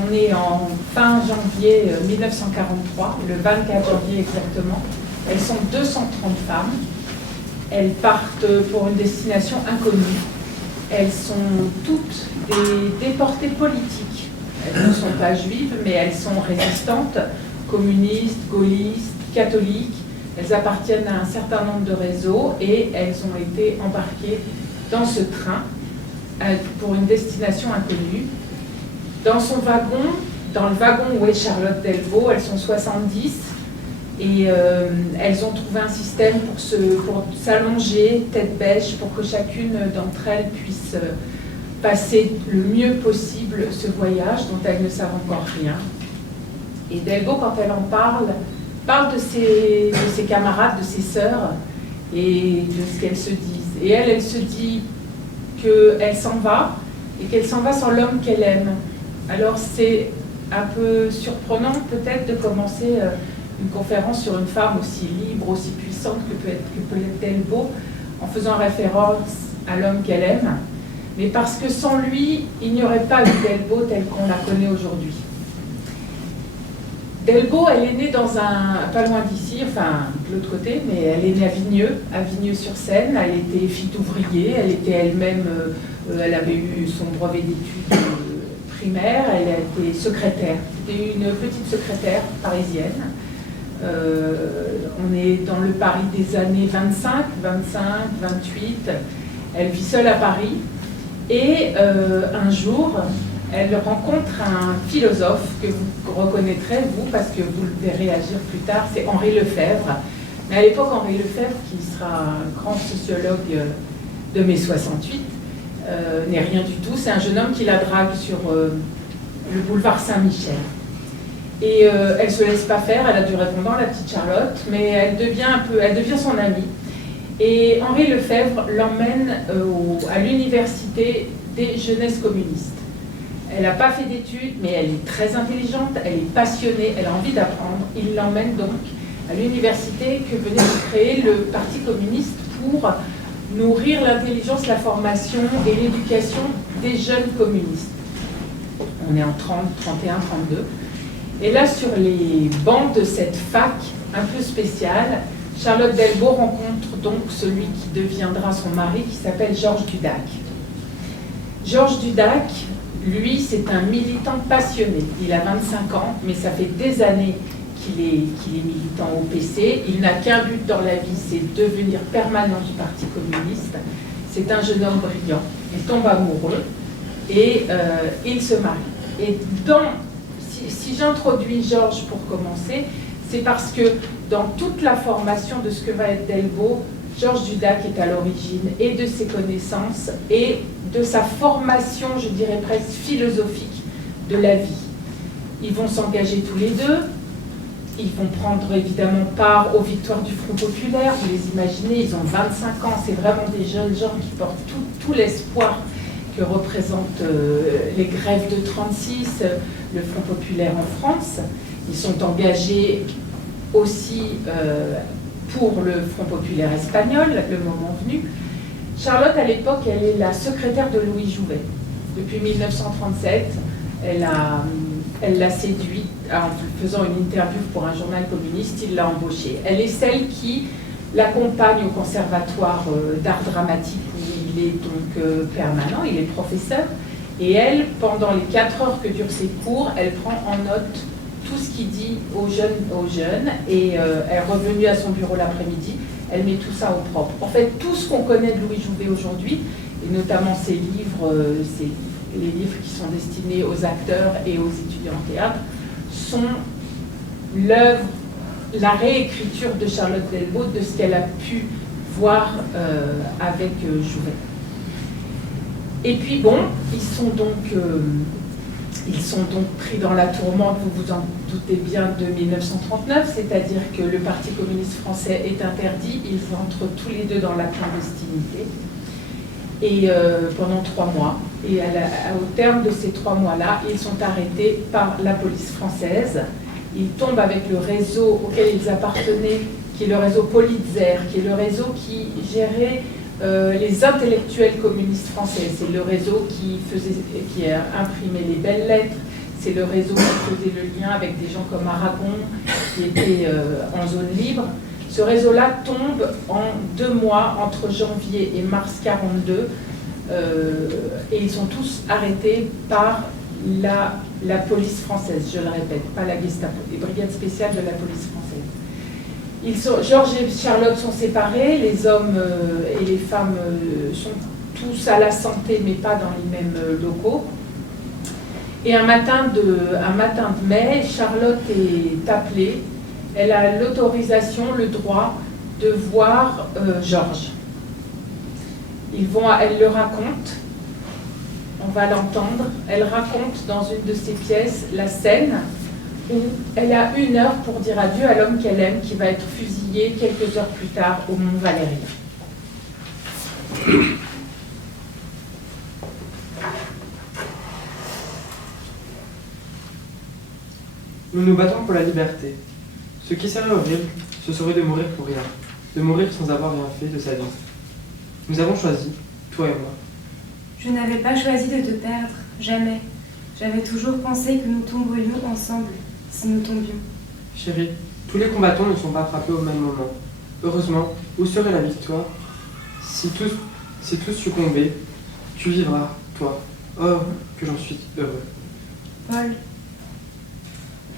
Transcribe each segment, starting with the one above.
On est en fin janvier 1943, le 24 janvier exactement. Elles sont 230 femmes. Elles partent pour une destination inconnue. Elles sont toutes des déportées politiques. Elles ne sont pas juives, mais elles sont résistantes, communistes, gaullistes, catholiques. Elles appartiennent à un certain nombre de réseaux et elles ont été embarquées dans ce train pour une destination inconnue. Dans son wagon, dans le wagon où est Charlotte Delvaux, elles sont 70 et elles ont trouvé un système pour s'allonger tête bêche pour que chacune d'entre elles puisse passer le mieux possible ce voyage dont elles ne savent encore rien. Et Delvaux, quand elle en parle de ses camarades, de ses sœurs et de ce qu'elles se disent. Et elle se dit qu'elle s'en va et qu'elle s'en va sans l'homme qu'elle aime. Alors c'est un peu surprenant peut-être de commencer une conférence sur une femme aussi libre, aussi puissante que peut être Delvaux, en faisant référence à l'homme qu'elle aime, mais parce que sans lui, il n'y aurait pas eu Delvaux telle qu'on la connaît aujourd'hui. Delvaux, elle est née pas loin d'ici, enfin de l'autre côté, mais elle est née à Vigneux-sur-Seine. Elle était fille d'ouvrier, elle était elle-même, elle avait eu son brevet d'études primaire, elle a été secrétaire. C'était une petite secrétaire parisienne. On est dans le Paris des années 25, 28. Elle vit seule à Paris. Et un jour, elle rencontre un philosophe que vous reconnaîtrez, vous, parce que vous le verrez agir plus tard, c'est Henri Lefebvre. Mais à l'époque, Henri Lefebvre, qui sera un grand sociologue de mai 68, n'est rien du tout. C'est un jeune homme qui la drague sur le boulevard Saint-Michel. Et elle ne se laisse pas faire, elle a du répondant, la petite Charlotte, mais elle devient son amie. Et Henri Lefebvre l'emmène à l'université des jeunesses communistes. Elle n'a pas fait d'études, mais elle est très intelligente, elle est passionnée, elle a envie d'apprendre. Il l'emmène donc à l'université que venait de créer le Parti communiste pour nourrir l'intelligence, la formation et l'éducation des jeunes communistes. On est en 30, 31, 32. Et là, sur les bancs de cette fac un peu spéciale, Charlotte Delvaux rencontre donc celui qui deviendra son mari, qui s'appelle Georges Dudac. Georges Dudac, lui, c'est un militant passionné. Il a 25 ans, mais ça fait des années qu'il est militant au PC. Il n'a qu'un but dans la vie, c'est devenir permanent du Parti communiste. C'est un jeune homme brillant. Il tombe amoureux et il se marie. Et si j'introduis Georges pour commencer, c'est parce que dans toute la formation de ce que va être Delvaux, Georges Dudac est à l'origine et de ses connaissances et de sa formation, je dirais presque philosophique, de la vie. Ils vont s'engager tous les deux, ils vont prendre évidemment part aux victoires du Front populaire, vous les imaginez, ils ont 25 ans, c'est vraiment des jeunes gens qui portent tout l'espoir que représentent les grèves de 36, le Front populaire en France. Ils sont engagés aussi pour le Front populaire espagnol, le moment venu. Charlotte, à l'époque, elle est la secrétaire de Louis Jouvet. Depuis 1937, elle l'a séduit en faisant une interview pour un journal communiste, il l'a embauchée. Elle est celle qui l'accompagne au conservatoire d'art dramatique où il est donc permanent, il est professeur. Et elle, pendant les 4 heures que durent ses cours, elle prend en note tout ce qu'il dit aux jeunes et elle est revenue à son bureau l'après-midi, elle met tout ça au propre. En fait, tout ce qu'on connaît de Louis Jouvet aujourd'hui, et notamment ses livres, les livres qui sont destinés aux acteurs et aux étudiants en théâtre, sont l'œuvre, la réécriture de Charlotte Delvaux de ce qu'elle a pu voir avec Jouvet. Et puis bon, ils sont donc pris dans la tourmente, vous vous en doutez bien, de 1939, c'est-à-dire que le Parti communiste français est interdit, ils entrent tous les deux dans la clandestinité, et pendant 3 mois. Et au terme de ces 3 mois-là, ils sont arrêtés par la police française. Ils tombent avec le réseau auquel ils appartenaient, qui est le réseau Politzer, qui est le réseau qui gérait les intellectuels communistes français. C'est le réseau qui imprimait les belles lettres, c'est le réseau qui faisait le lien avec des gens comme Aragon, qui étaient en zone libre. Ce réseau-là tombe en 2 mois, entre janvier et mars 42, et ils sont tous arrêtés par la police française, je le répète, pas la Gestapo, les brigades spéciales de la police française. Georges et Charlotte sont séparés, les hommes et les femmes sont tous à la santé, mais pas dans les mêmes locaux. Et un matin de mai, Charlotte est appelée. Elle a l'autorisation, le droit de voir Georges. Elle le raconte, on va l'entendre. Elle raconte dans une de ses pièces la scène où elle a 1 heure pour dire adieu à l'homme qu'elle aime, qui va être fusillé quelques heures plus tard au Mont Valérien. Nous nous battons pour la liberté. Ce qui serait horrible, ce serait de mourir pour rien, de mourir sans avoir rien fait de sa vie. Nous avons choisi, toi et moi. Je n'avais pas choisi de te perdre, jamais. J'avais toujours pensé que nous tomberions ensemble, si nous tombions. Chérie, tous les combattants ne sont pas frappés au même moment. Heureusement, où serait la victoire? Si tous succombaient, tu vivras, toi. Oh, que j'en suis heureux. Paul,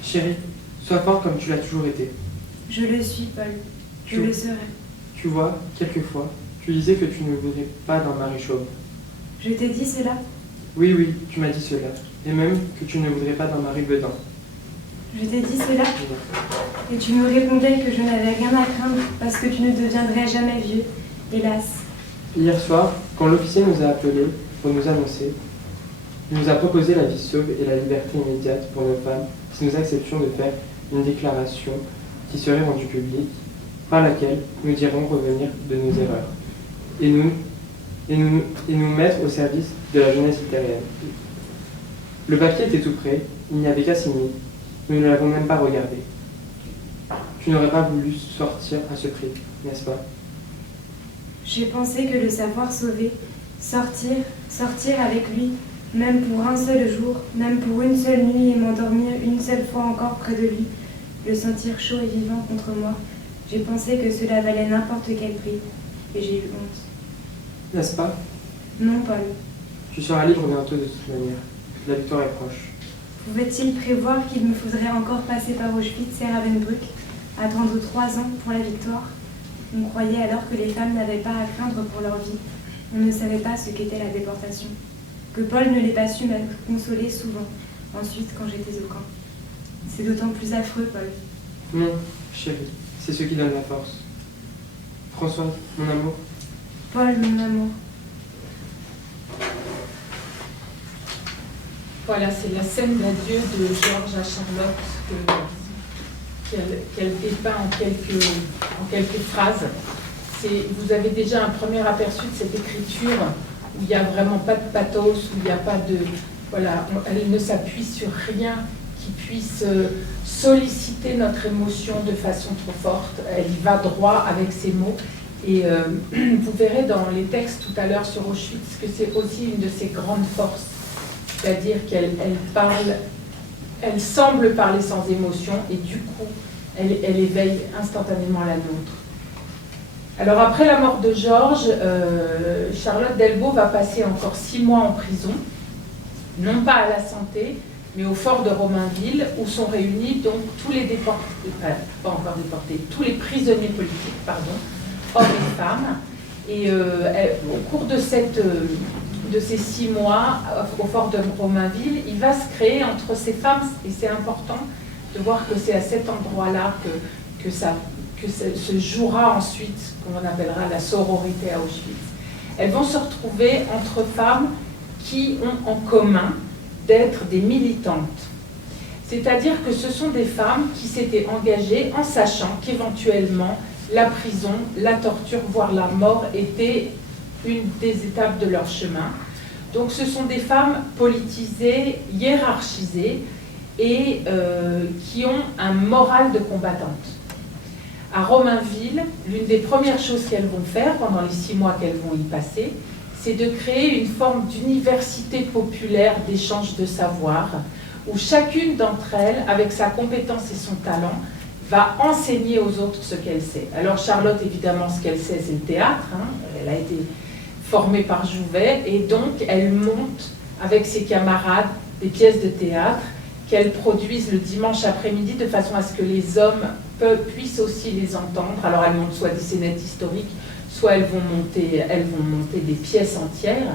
Chérie, sois forte comme tu l'as toujours été. je le suis, Paul. Je le serai. Tu vois, quelquefois, tu disais que tu ne voudrais pas d'un mari chauve. Je t'ai dit cela? Oui, oui, tu m'as dit cela. Et même que tu ne voudrais pas d'un mari bedin. Je t'ai dit cela? Et tu me répondais que je n'avais rien à craindre parce que tu ne deviendrais jamais vieux, hélas. Hier soir, quand l'officier nous a appelés pour nous annoncer, il nous a proposé la vie sauve et la liberté immédiate pour nos femmes si nous acceptions de faire une déclaration qui serait rendue publique, par laquelle nous dirons revenir de nos erreurs et nous mettre au service de la jeunesse italienne. Le papier était tout prêt, il n'y avait qu'à signer. Nous ne l'avons même pas regardé. Tu n'aurais pas voulu sortir à ce prix, n'est-ce pas? J'ai pensé que le savoir sauver, sortir avec lui, même pour un seul jour, même pour une seule nuit et m'endormir une seule fois encore près de lui, le sentir chaud et vivant contre moi, j'ai pensé que cela valait n'importe quel prix, et j'ai eu honte. N'est-ce pas? Non, Paul. Tu seras libre bientôt de toute manière. La victoire est proche. Pouvait-il prévoir qu'il me faudrait encore passer par Auschwitz et Ravensbrück, attendre 3 ans pour la victoire? On croyait alors que les femmes n'avaient pas à craindre pour leur vie. On ne savait pas ce qu'était la déportation. Que Paul ne l'ait pas su m'a consolé souvent, ensuite quand j'étais au camp. C'est d'autant plus affreux, Paul. Non, chérie, c'est ce qui donne la force. Françoise, mon amour. Paul, mon amour. Voilà, c'est la scène d'adieu de Georges à Charlotte qu'elle dépeint en quelques phrases. Vous avez déjà un premier aperçu de cette écriture où il n'y a vraiment pas de pathos, où il n'y a pas de... Voilà, elle ne s'appuie sur rien qui puisse solliciter notre émotion de façon trop forte. Elle y va droit avec ses mots. Et vous verrez dans les textes tout à l'heure sur Auschwitz que c'est aussi une de ses grandes forces. C'est-à-dire qu'elle semble parler sans émotion et du coup, elle éveille instantanément la nôtre. Alors après la mort de Georges, Charlotte Delbo va passer encore 6 mois en prison, non pas à la Santé, mais au fort de Romainville, où sont réunis donc tous les tous les prisonniers politiques, hommes et femmes. Et au cours de ces 6 mois au fort de Romainville, il va se créer entre ces femmes, et c'est important de voir que c'est à cet endroit-là que se jouera ensuite, qu'on appellera la sororité à Auschwitz. Elles vont se retrouver entre femmes qui ont en commun d'être des militantes. C'est-à-dire que ce sont des femmes qui s'étaient engagées en sachant qu'éventuellement la prison, la torture, voire la mort était une des étapes de leur chemin. Donc ce sont des femmes politisées, hiérarchisées et qui ont un moral de combattante. À Romainville, l'une des premières choses qu'elles vont faire pendant les 6 mois qu'elles vont y passer, c'est de créer une forme d'université populaire d'échange de savoir, où chacune d'entre elles, avec sa compétence et son talent, va enseigner aux autres ce qu'elle sait. Alors Charlotte, évidemment, ce qu'elle sait, c'est le théâtre. Hein. Elle a été formée par Jouvet, et donc elle monte avec ses camarades des pièces de théâtre qu'elles produisent le dimanche après-midi de façon à ce que les hommes puissent aussi les entendre. Alors elles montent soit des scénettes historiques, soit elles vont monter des pièces entières,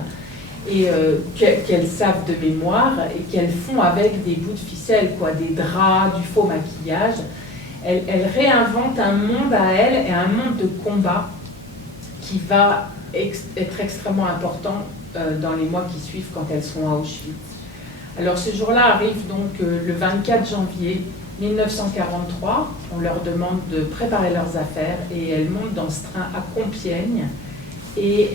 et qu'elles savent de mémoire, et qu'elles font avec des bouts de ficelle, quoi, des draps, du faux maquillage. Elles réinventent un monde à elles, et un monde de combat qui va être extrêmement important dans les mois qui suivent quand elles sont à Auschwitz. Alors ce jour-là arrive donc le 24 janvier 1943. On leur demande de préparer leurs affaires, et elles montent dans ce train à Compiègne. Et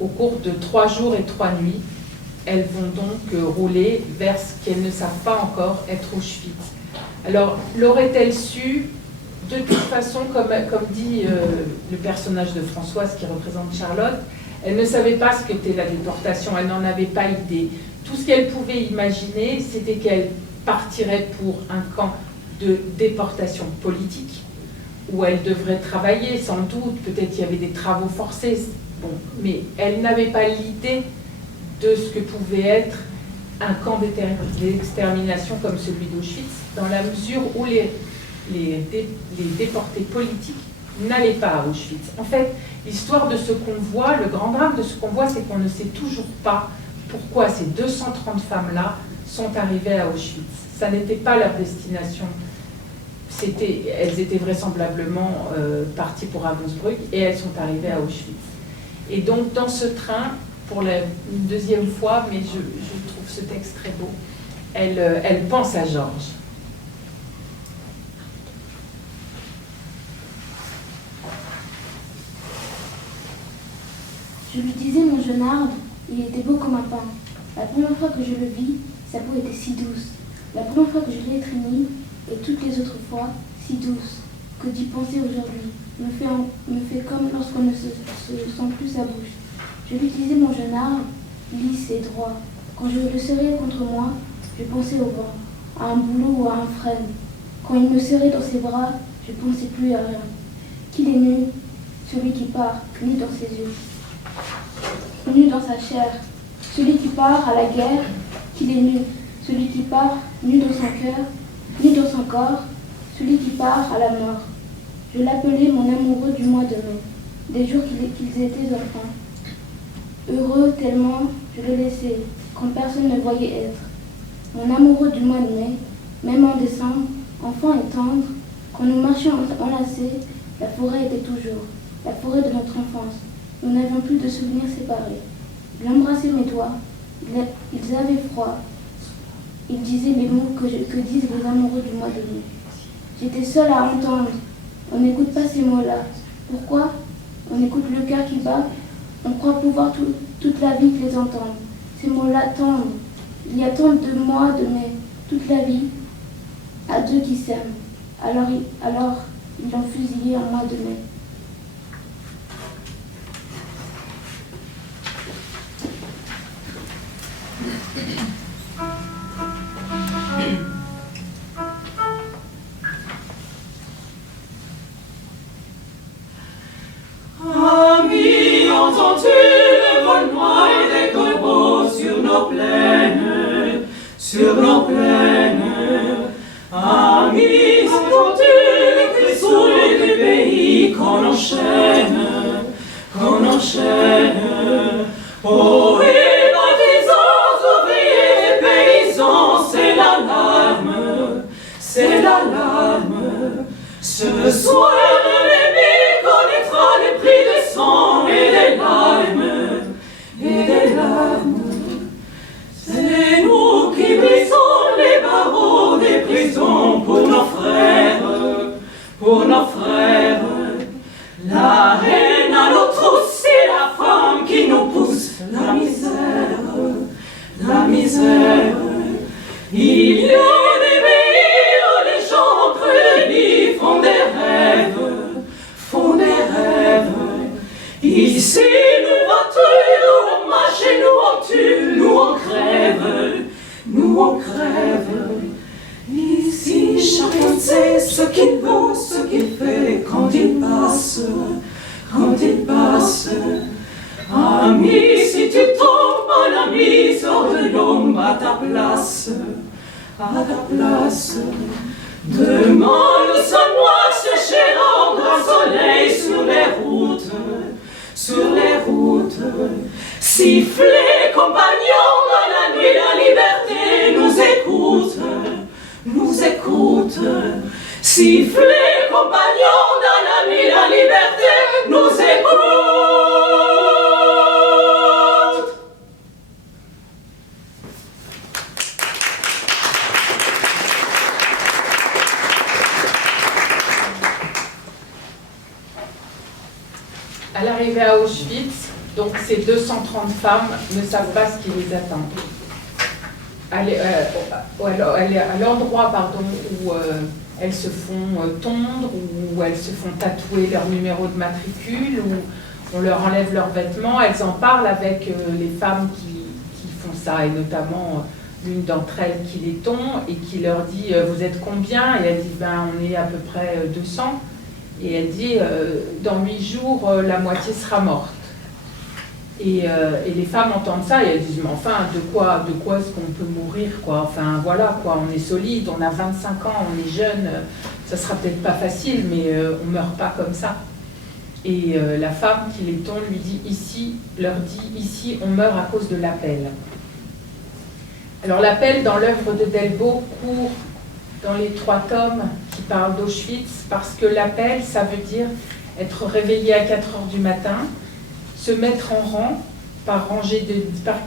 au cours de 3 jours et 3 nuits, elles vont donc rouler vers ce qu'elles ne savent pas encore être Auschwitz. Alors, l'aurait-elle su? De toute façon, comme dit le personnage de Françoise qui représente Charlotte, elle ne savait pas ce qu'était la déportation, elle n'en avait pas idée. Tout ce qu'elle pouvait imaginer, c'était qu'elle partirait pour un camp de déportation politique, où elle devrait travailler, sans doute, peut-être il y avait des travaux forcés, bon, mais elle n'avait pas l'idée de ce que pouvait être un camp d'extermination comme celui d'Auschwitz, dans la mesure où les déportés politiques n'allaient pas à Auschwitz. En fait, l'histoire de ce convoi, le grand drame de ce convoi, c'est qu'on ne sait toujours pas pourquoi ces 230 femmes-là sont arrivées à Auschwitz. Ça n'était pas leur destination. Elles étaient vraisemblablement parties pour Ravensbrück, et elles sont arrivées à Auschwitz. Et donc, dans ce train, pour une deuxième fois, mais je trouve ce texte très beau, elle pense à Georges. Je lui disais, mon jeune arbre, il était beau comme un pain. La première fois que je le vis, sa peau était si douce. La première fois que je l'ai étreigné, et toutes les autres fois, si douce, que d'y penser aujourd'hui me fait comme lorsqu'on ne se sent plus sa bouche. Je lui disais, mon jeune arbre, lisse et droit. Quand je le serrais contre moi, je pensais au vent, à un boulot ou à un frêne. Quand il me serrait dans ses bras, je pensais plus à rien. Qu'il est nu, celui qui part, nu dans ses yeux, nu dans sa chair. Celui qui part à la guerre, qu'il est nu. Celui qui part, nu dans son cœur, nu dans son corps. Celui qui part à la mort. Je l'appelais mon amoureux du mois de mai, des jours qu'ils étaient enfants. Heureux tellement je le laissais, quand personne ne voyait être. Mon amoureux du mois de mai, même en décembre, enfant et tendre, quand nous marchions enlacés, la forêt était toujours, la forêt de notre enfance. Nous n'avions plus de souvenirs séparés. Il embrassait mes doigts, ils avaient froid. Il disait les mots que disent les amoureux du mois de mai. J'étais seule à entendre. On n'écoute pas ces mots-là. Pourquoi? On écoute le cœur qui bat. On croit pouvoir toute la vie les entendre. Ces mots-là tendent. Il y a tant de mois de mai, toute la vie, à deux qui s'aiment. Alors ils l'ont fusillé en mois de mai. Amis, entends-tu le vol noir des corbeaux sur nos plaines, sur nos plaines? Amis, entends-tu les cris sourds du pays qu'on enchaîne, qu'on enchaîne? Oh, et partisans, ouvriers et paysans, c'est l'alarme, c'est l'alarme. Ce soir, l'ennemi connaîtra les prix des sangs et des larmes, et des larmes. C'est nous qui brisons les barreaux des prisons pour nos frères, pour nos frères. La haine à nos trousses, c'est la femme qui nous pousse, la misère, la misère. Il y a des pays où les gens près des lits font des rêves, à ta place, demain le sol noir séchera au grand soleil sur les routes, sifflez compagnons dans la nuit, la liberté nous écoute, sifflez compagnons dans la nuit, la liberté nous écoute. À l'arrivée à Auschwitz, donc ces 230 femmes ne savent pas ce qui les attend. À l'endroit où elles se font tondre, où elles se font tatouer leur numéro de matricule, où on leur enlève leurs vêtements, elles en parlent avec les femmes qui font ça, et notamment l'une d'entre elles qui les tond et qui leur dit « Vous êtes combien ?» Et elle dit « Ben, on est à peu près 200 ». Et elle dit dans 8 jours, la moitié sera morte. Et les femmes entendent ça et elles disent mais enfin, de quoi est-ce qu'on peut mourir quoi? Enfin voilà quoi, on est solide, on a 25 ans, on est jeune, ça sera peut-être pas facile, mais on meurt pas comme ça. Et la femme qui les tond leur dit ici, on meurt à cause de l'appel. Alors l'appel dans l'œuvre de Delbo court dans les 3 tomes qui parlent d'Auschwitz, parce que l'appel, ça veut dire être réveillé à 4 heures du matin, se mettre en rang par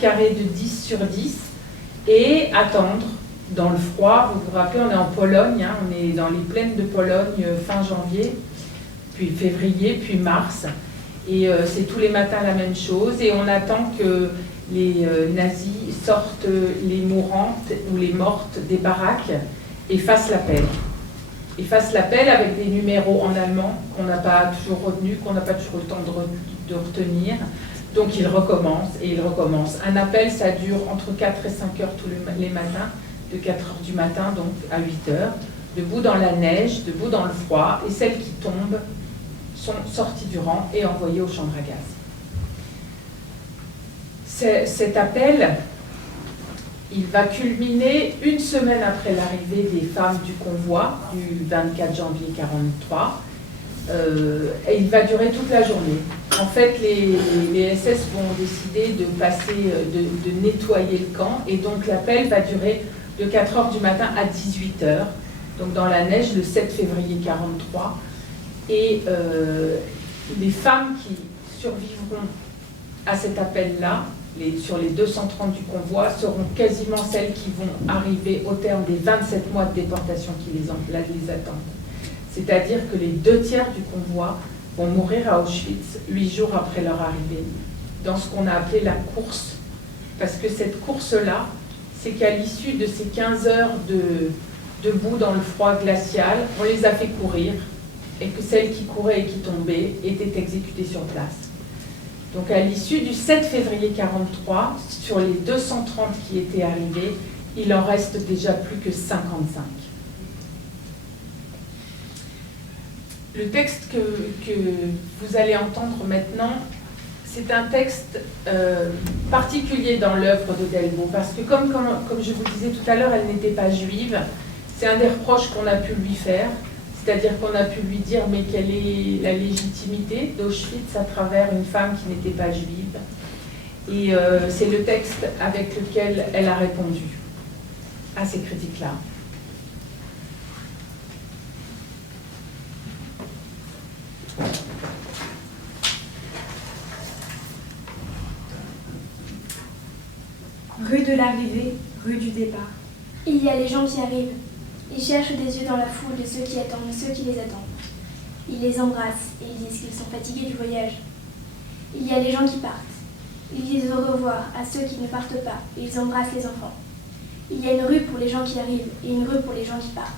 carré de 10 sur 10 et attendre dans le froid. Vous vous rappelez, on est en Pologne, hein, on est dans les plaines de Pologne fin janvier, puis février, puis mars. Et c'est tous les matins la même chose. Et on attend que les nazis sortent les mourantes ou les mortes des baraques et fassent l'appel. Et fassent l'appel avec des numéros en allemand qu'on n'a pas toujours retenus, qu'on n'a pas toujours le temps de retenir. Donc ils recommencent et ils recommencent. Un appel, ça dure entre 4 et 5 heures tous les matins, de 4 heures du matin donc à 8 heures, debout dans la neige, debout dans le froid, et celles qui tombent sont sorties du rang et envoyées aux chambres à gaz. Cet appel, il va culminer une semaine après l'arrivée des femmes du convoi du 24 janvier 1943. Et il va durer toute la journée. En fait, les SS vont décider de de nettoyer le camp, et donc l'appel va durer de 4 heures du matin à 18 heures, donc dans la neige, le 7 février 1943. Et les femmes qui survivront à cet appel-là, sur les 230 du convoi, seront quasiment celles qui vont arriver au terme des 27 mois de déportation qui les attendent. C'est-à-dire que les 2 tiers du convoi vont mourir à Auschwitz 8 jours après leur arrivée, dans ce qu'on a appelé la course. Parce que cette course-là, c'est qu'à l'issue de ces 15 heures debout dans le froid glacial, on les a fait courir, et que celles qui couraient et qui tombaient étaient exécutées sur place. Donc à l'issue du 7 février 1943, sur les 230 qui étaient arrivés, il en reste déjà plus que 55. Le texte que vous allez entendre maintenant, c'est un texte particulier dans l'œuvre de Delbo, parce que comme je vous disais tout à l'heure, elle n'était pas juive. C'est un des reproches qu'on a pu lui faire, c'est-à-dire qu'on a pu lui dire mais quelle est la légitimité d'Auschwitz à travers une femme qui n'était pas juive. Et c'est le texte avec lequel elle a répondu à ces critiques-là. Rue de l'arrivée, rue du départ. Il y a les gens qui arrivent. Ils cherchent des yeux dans la foule de ceux qui attendent et ceux qui les attendent. Ils les embrassent et ils disent qu'ils sont fatigués du voyage. Il y a les gens qui partent. Ils disent au revoir à ceux qui ne partent pas et ils embrassent les enfants. Il y a une rue pour les gens qui arrivent et une rue pour les gens qui partent.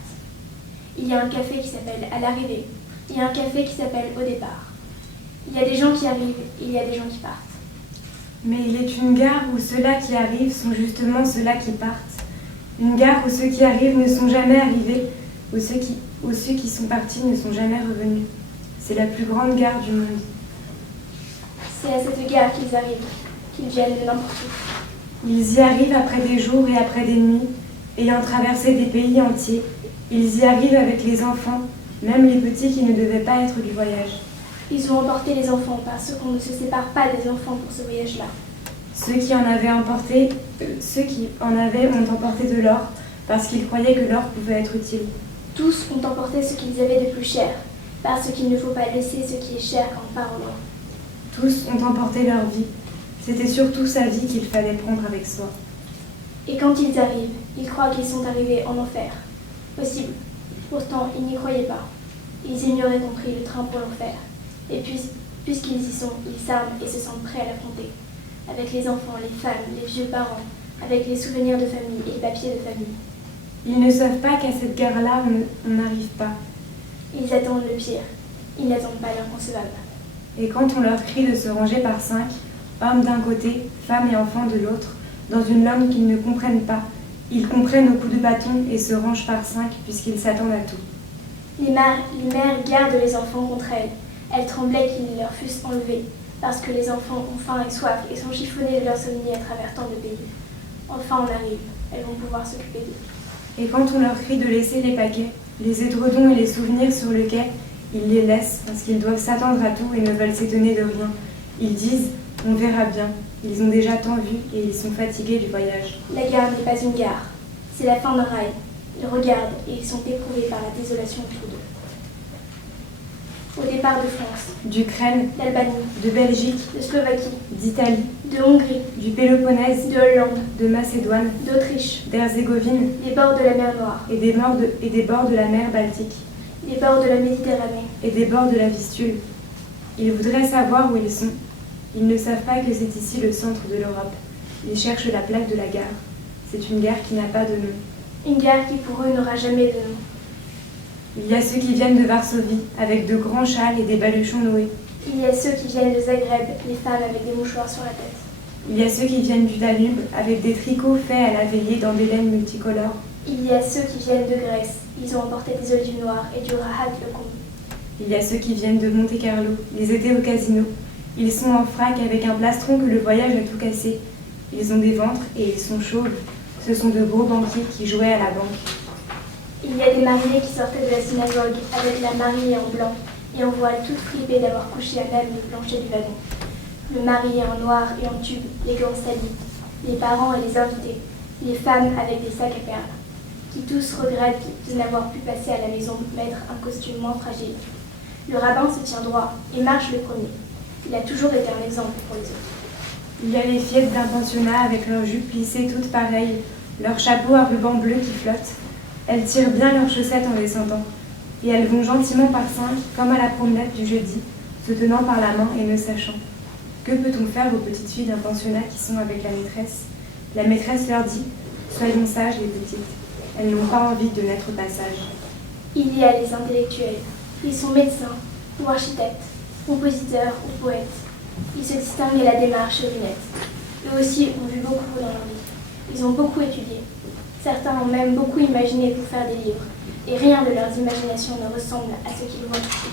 Il y a un café qui s'appelle à l'arrivée. Il y a un café qui s'appelle au départ. Il y a des gens qui arrivent et il y a des gens qui partent. Mais il est une gare où ceux-là qui arrivent sont justement ceux-là qui partent. Une gare où ceux qui arrivent ne sont jamais arrivés, où ceux qui sont partis ne sont jamais revenus. C'est la plus grande gare du monde. C'est à cette gare qu'ils arrivent, qu'ils viennent de n'importe où. Ils y arrivent après des jours et après des nuits, ayant traversé des pays entiers. Ils y arrivent avec les enfants, même les petits qui ne devaient pas être du voyage. Ils ont emporté les enfants parce qu'on ne se sépare pas des enfants pour ce voyage-là. Ceux qui en avaient ont emporté de l'or, parce qu'ils croyaient que l'or pouvait être utile. Tous ont emporté ce qu'ils avaient de plus cher, parce qu'il ne faut pas laisser ce qui est cher quand on part au loin. Tous ont emporté leur vie. C'était surtout sa vie qu'il fallait prendre avec soi. Et quand ils arrivent, ils croient qu'ils sont arrivés en enfer. Possible. Pourtant, ils n'y croyaient pas. Ils ignoraient qu'on prit le train pour l'enfer. Et puis, puisqu'ils y sont, ils s'arment et se sentent prêts à l'affronter. Avec les enfants, les femmes, les vieux parents, avec les souvenirs de famille et les papiers de famille. Ils ne savent pas qu'à cette guerre-là, on n'arrive pas. Ils attendent le pire. Ils n'attendent pas l'inconcevable. Et quand on leur crie de se ranger par 5, hommes d'un côté, femmes et enfants de l'autre, dans une langue qu'ils ne comprennent pas, ils comprennent au coup de bâton et se rangent par 5 puisqu'ils s'attendent à tout. Les mères gardent les enfants contre elles. Elles tremblaient qu'ils leur fussent enlevés, parce que les enfants ont faim et soif et sont chiffonnés de leur sommeil à travers tant de pays. Enfin on arrive, elles vont pouvoir s'occuper d'eux. Et quand on leur crie de laisser les paquets, les édredons et les souvenirs sur le quai, ils les laissent parce qu'ils doivent s'attendre à tout et ne veulent s'étonner de rien. Ils disent « on verra bien ». Ils ont déjà tant vu et ils sont fatigués du voyage. La gare n'est pas une gare, c'est la fin d'un rail. Ils regardent et ils sont éprouvés par la désolation autour d'eux. Au départ de France, D'Ukraine, d'Albanie, de Belgique, de Slovaquie, d'Italie, de Hongrie, du Péloponnèse, de Hollande, de Macédoine, d'Autriche, d'Herzégovine des bords de la mer Noire, et des bords de la mer Baltique des bords de la Méditerranée. et des bords de la Vistule. Ils voudraient savoir où ils sont. Ils ne savent pas que c'est ici le centre de l'Europe. Ils cherchent la plaque de la gare. C'est une gare qui n'a pas de nom. Une gare qui pour eux n'aura jamais de nom. Il y a ceux qui viennent de Varsovie, avec de grands châles et des baluchons noués. Il y a ceux qui viennent de Zagreb, les femmes avec des mouchoirs sur la tête. Il y a ceux qui viennent du Danube, avec des tricots faits à la veillée dans des laines multicolores. Il y a ceux qui viennent de Grèce. Ils ont emporté des olives noires et du rahat de combe. Il y a ceux qui viennent de Monte-Carlo, les étés au casino. Ils sont en frac avec un plastron que le voyage a tout cassé. Ils ont des ventres et ils sont chauves. Ce sont de gros banquiers qui jouaient à la banque. Il y a des mariés qui sortaient de la synagogue avec la mariée en blanc et en voile toute fripée d'avoir couché à même le plancher du wagon. Le marié en noir et en tube, les gants salis, les parents et les invités, les femmes avec des sacs à perles, qui tous regrettent de n'avoir pu passer à la maison mettre un costume moins fragile. Le rabbin se tient droit et marche le premier. Il a toujours été un exemple pour les autres. Il y a les fillettes d'un pensionnat avec leurs jupes plissées toutes pareilles, leurs chapeaux à ruban bleu qui flottent. Elles tirent bien leurs chaussettes en descendant. Et elles vont gentiment par 5, comme à la promenade du jeudi, se tenant par la main et ne sachant. Que peut-on faire aux petites filles d'un pensionnat qui sont avec la maîtresse? La maîtresse leur dit « Soyons sages les petites ». Elles n'ont pas envie de n'être pas sages. Il y a les intellectuels. Ils sont médecins ou architectes, compositeurs ou poètes. Ils se distinguent à la démarche et aux lunettes. Eux aussi ont vu beaucoup dans leur vie. Ils ont beaucoup étudié. Certains ont même beaucoup imaginé pour faire des livres. Et rien de leurs imaginations ne ressemble à ce qu'ils voient ici.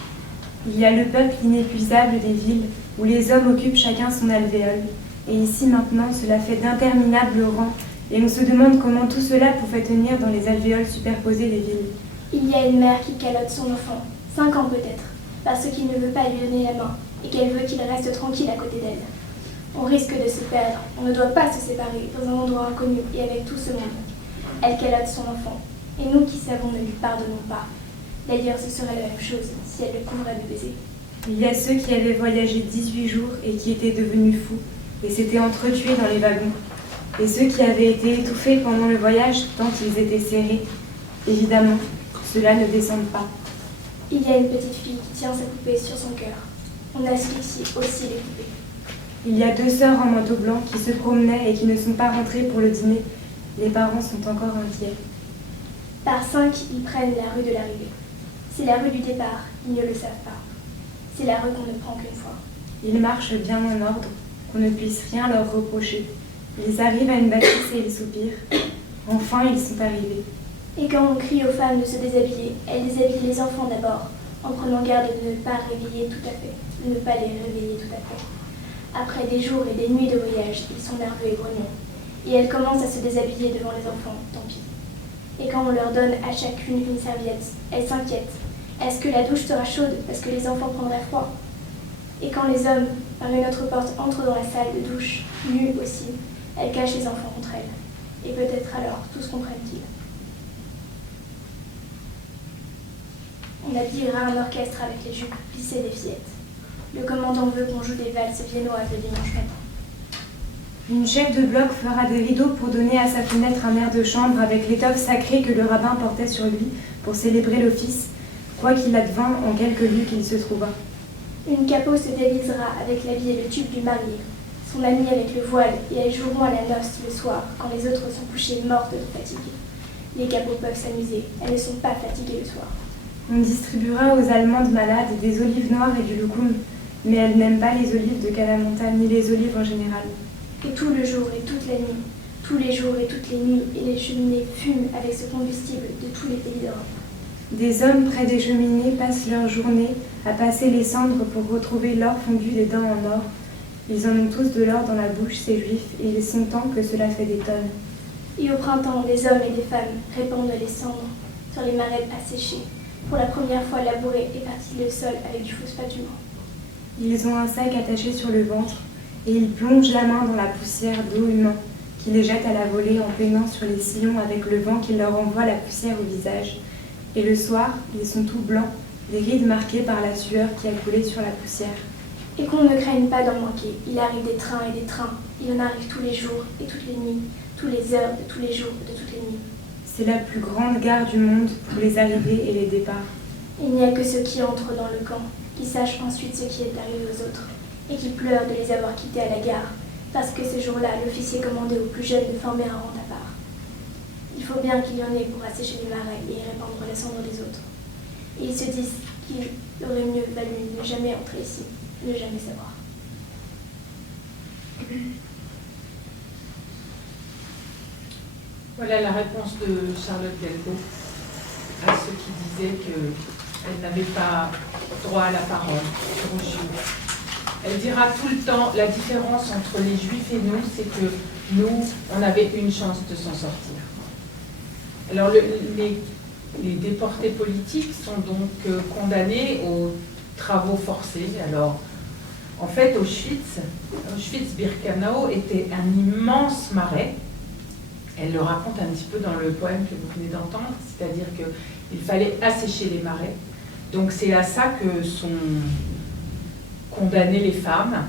Il y a le peuple inépuisable des villes, où les hommes occupent chacun son alvéole. Et ici maintenant, cela fait d'interminables rangs, et on se demande comment tout cela pouvait tenir dans les alvéoles superposées des villes. Il y a une mère qui calotte son enfant, 5 ans peut-être, parce qu'il ne veut pas lui donner la main, et qu'elle veut qu'il reste tranquille à côté d'elle. On risque de se perdre, on ne doit pas se séparer dans un endroit inconnu et avec tout ce monde. Elle calotte son enfant, et nous qui savons ne lui pardonnons pas. D'ailleurs, ce serait la même chose si elle le couvrait de baisers. Il y a ceux qui avaient voyagé 18 jours et qui étaient devenus fous, et s'étaient entretués dans les wagons. Et ceux qui avaient été étouffés pendant le voyage tant ils étaient serrés. Évidemment, ceux-là ne descendent pas. Il y a une petite fille qui tient sa poupée sur son cœur. On asphyxie aussi les poupées. Il y a 2 sœurs en manteau blanc qui se promenaient et qui ne sont pas rentrées pour le dîner. Les parents sont encore inquiets. Par 5, ils prennent la rue de l'arrivée. C'est la rue du départ, ils ne le savent pas. C'est la rue qu'on ne prend qu'une fois. Ils marchent bien en ordre, qu'on ne puisse rien leur reprocher. Ils arrivent à une bâtisse et ils soupirent. Enfin, ils sont arrivés. Et quand on crie aux femmes de se déshabiller, elles déshabillent les enfants d'abord, en prenant garde de ne pas réveiller tout à fait, de ne pas les réveiller tout à fait. Après des jours et des nuits de voyage, ils sont nerveux et grognons. Et elles commencent à se déshabiller devant les enfants, tant pis. Et quand on leur donne à chacune une serviette, elles s'inquiètent. Est-ce que la douche sera chaude parce que les enfants prendraient froid? Et quand les hommes, par une autre porte, entrent dans la salle de douche, nus aussi, elles cachent les enfants contre elles. Et peut-être alors tous comprennent-ils. On habillera un orchestre avec les jupes plissées des fillettes. Le commandant veut qu'on joue des valses viennoises le dimanche matin. Une chef de bloc fera des rideaux pour donner à sa fenêtre un air de chambre avec l'étoffe sacrée que le rabbin portait sur lui pour célébrer l'office, quoi qu'il advint en quelque lieu qu'il se trouvât. Une capot se déguisera avec l'habit et le tube du marié, son ami avec le voile, et elles joueront à la noce le soir quand les autres sont couchées mortes de fatigue. Les capots peuvent s'amuser, elles ne sont pas fatiguées le soir. On distribuera aux Allemandes malades des olives noires et du loukoum, mais elles n'aiment pas les olives de Kalamata ni les olives en général. Et tout le jour et toute la nuit, tous les jours et toutes les nuits, et les cheminées fument avec ce combustible de tous les pays d'Europe. Des hommes près des cheminées passent leur journée à passer les cendres pour retrouver l'or fondu des dents en or. Ils en ont tous de l'or dans la bouche, ces juifs, et ils sont tant que cela fait des tonnes. Et au printemps, des hommes et des femmes répandent les cendres sur les marais asséchés. Pour la première fois, labouré et parti le sol avec du phosphatement. Ils ont un sac attaché sur le ventre, et ils plongent la main dans la poussière d'eau humain, qui les jette à la volée en peinant sur les sillons avec le vent qui leur envoie la poussière au visage. Et le soir, ils sont tout blancs, des rides marquées par la sueur qui a coulé sur la poussière. Et qu'on ne craigne pas d'en manquer. Il arrive des trains et des trains. Il en arrive tous les jours et toutes les nuits, tous les heures de tous les jours de toutes les nuits. C'est la plus grande gare du monde pour les arrivées et les départs. Il n'y a que ceux qui entrent dans le camp, qui sachent ensuite ce qui est arrivé aux autres, et qui pleurent de les avoir quittés à la gare, parce que ce jour-là, l'officier commandait aux plus jeunes de former un rang à part. Il faut bien qu'il y en ait pour assécher les marais et répandre les cendres des autres. Et ils se disent qu'il aurait mieux valu ne jamais entrer ici, ne jamais savoir. Voilà la réponse de Charlotte Delbo à ceux qui disaient qu'elle n'avait pas droit à la parole aux Juifs. Elle dira tout le temps la différence entre les Juifs et nous, c'est que nous, on avait une chance de s'en sortir. Alors les déportés politiques sont donc condamnés aux travaux forcés. Alors, en fait, Auschwitz-Birkenau était un immense marais. Elle le raconte un petit peu dans le poème que vous venez d'entendre, c'est-à-dire qu'il fallait assécher les marais. Donc c'est à ça que sont condamnées les femmes,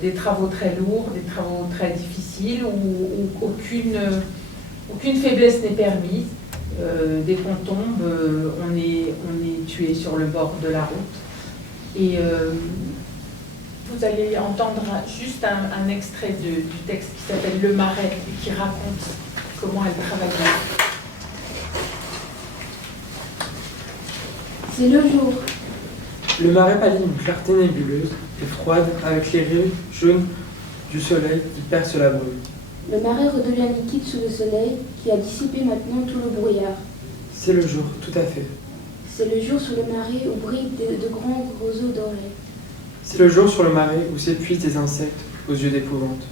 des travaux très lourds, des travaux très difficiles, où aucune faiblesse n'est permise. Dès qu'on tombe, on est tué sur le bord de la route. Et vous allez entendre juste un extrait du texte qui s'appelle Le Marais et qui raconte comment elle travaillait. C'est le jour. Le marais pâlit une clarté nébuleuse et froide avec les rayons jaunes du soleil qui percent la brume. Le marais redevient liquide sous le soleil qui a dissipé maintenant tout le brouillard. C'est le jour, tout à fait. C'est le jour sous le marais où brillent de grands roseaux dorés. C'est le jour sur le marais où s'épuisent des insectes aux yeux d'épouvante.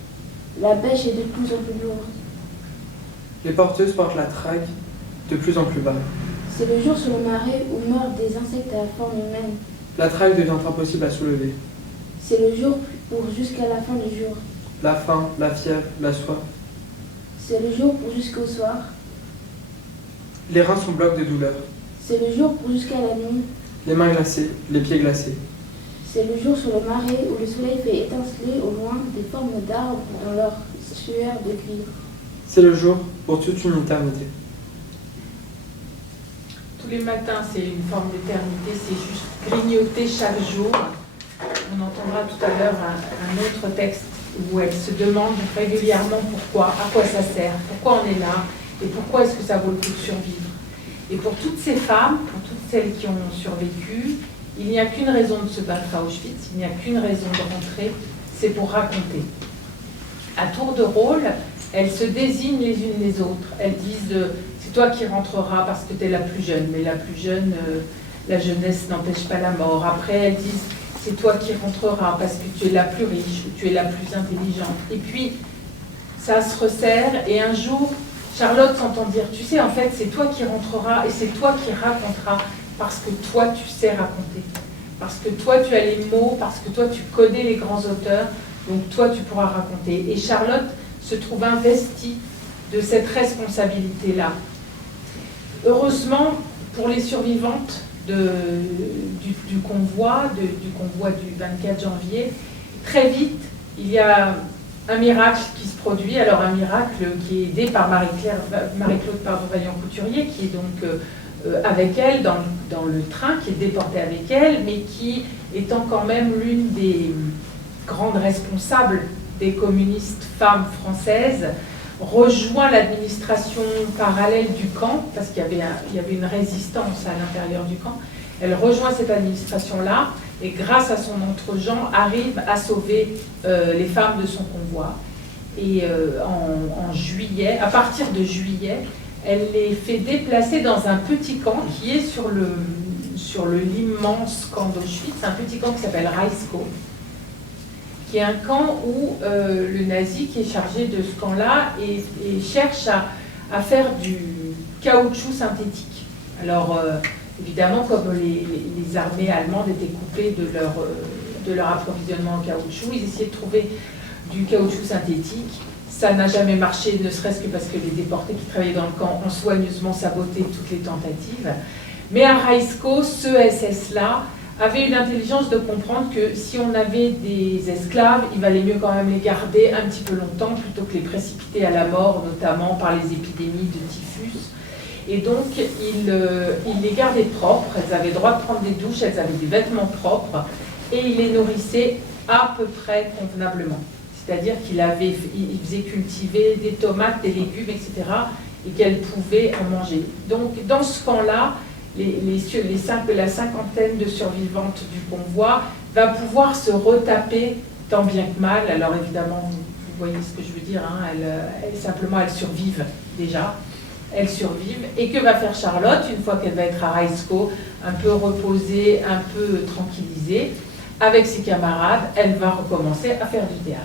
La bêche est de plus en plus lourde. Les porteuses portent la trague de plus en plus bas. C'est le jour sur le marais où meurent des insectes à la forme humaine. La trague devient impossible à soulever. C'est le jour pour jusqu'à la fin du jour. La faim, la fièvre, la soif. C'est le jour pour jusqu'au soir. Les reins sont blocs de douleur. C'est le jour pour jusqu'à la nuit. Les mains glacées, les pieds glacés. C'est le jour sur le marais où le soleil fait étinceler au loin des formes d'arbres dans leur sueur de cuivre. C'est le jour pour toute une éternité. Tous les matins, c'est une forme d'éternité, c'est juste grignoter chaque jour. On entendra tout à l'heure un autre texte où elle se demande régulièrement pourquoi, à quoi ça sert, pourquoi on est là et pourquoi est-ce que ça vaut le coup de survivre. Et pour toutes ces femmes, pour toutes celles qui ont survécu, il n'y a qu'une raison de se battre à Auschwitz, il n'y a qu'une raison de rentrer, c'est pour raconter. À tour de rôle, elles se désignent les unes les autres. Elles disent c'est toi qui rentreras parce que tu es la plus jeune, mais la plus jeune, la jeunesse n'empêche pas la mort. Après, elles disent c'est toi qui rentreras parce que tu es la plus riche ou tu es la plus intelligente. Et puis, ça se resserre, et un jour, Charlotte s'entend dire, tu sais, en fait, c'est toi qui rentreras et c'est toi qui raconteras, parce que toi, tu sais raconter. Parce que toi, tu as les mots, parce que toi, tu connais les grands auteurs, donc toi, tu pourras raconter. Et Charlotte se trouve investie de cette responsabilité-là. Heureusement, pour les survivantes du convoi du 24 janvier, très vite, il y a un miracle qui se produit. Alors un miracle qui est aidé par Marie-Claude Vaillant-Couturier, qui est donc avec elle dans le train, qui est déportée avec elle, mais qui étant quand même l'une des grandes responsables des communistes femmes françaises, rejoint l'administration parallèle du camp, parce qu'il y avait une résistance à l'intérieur du camp. Elle rejoint cette administration-là et grâce à son entre-gens arrive à sauver les femmes de son convoi. Et en juillet, à partir de juillet, elle les fait déplacer dans un petit camp qui est sur l'immense camp d'Auschwitz, un petit camp qui s'appelle Reisko, qui est un camp où le nazi qui est chargé de ce camp-là et cherche à faire du caoutchouc synthétique. Alors, évidemment, comme les armées allemandes étaient coupées de leur approvisionnement en caoutchouc, ils essayaient de trouver du caoutchouc synthétique. Ça n'a jamais marché, ne serait-ce que parce que les déportés qui travaillaient dans le camp ont soigneusement saboté toutes les tentatives. Mais à Reisko, ce SS-là avait eu l'intelligence de comprendre que si on avait des esclaves, il valait mieux quand même les garder un petit peu longtemps plutôt que les précipiter à la mort, notamment par les épidémies de typhus. Et donc, il les gardait propres, elles avaient le droit de prendre des douches, elles avaient des vêtements propres, et il les nourrissait à peu près convenablement. C'est-à-dire qu'il faisait cultiver des tomates, des légumes, etc., et qu'elles pouvaient en manger. Donc, dans ce camp-là, la cinquantaine de survivantes du convoi va pouvoir se retaper tant bien que mal. Alors évidemment, vous voyez ce que je veux dire, hein, elles survivent déjà. Elles survivent. Et que va faire Charlotte une fois qu'elle va être à Reisko, un peu reposée, un peu tranquillisée? Avec ses camarades, elle va recommencer à faire du théâtre.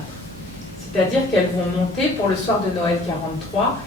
C'est-à-dire qu'elles vont monter pour le soir de Noël 43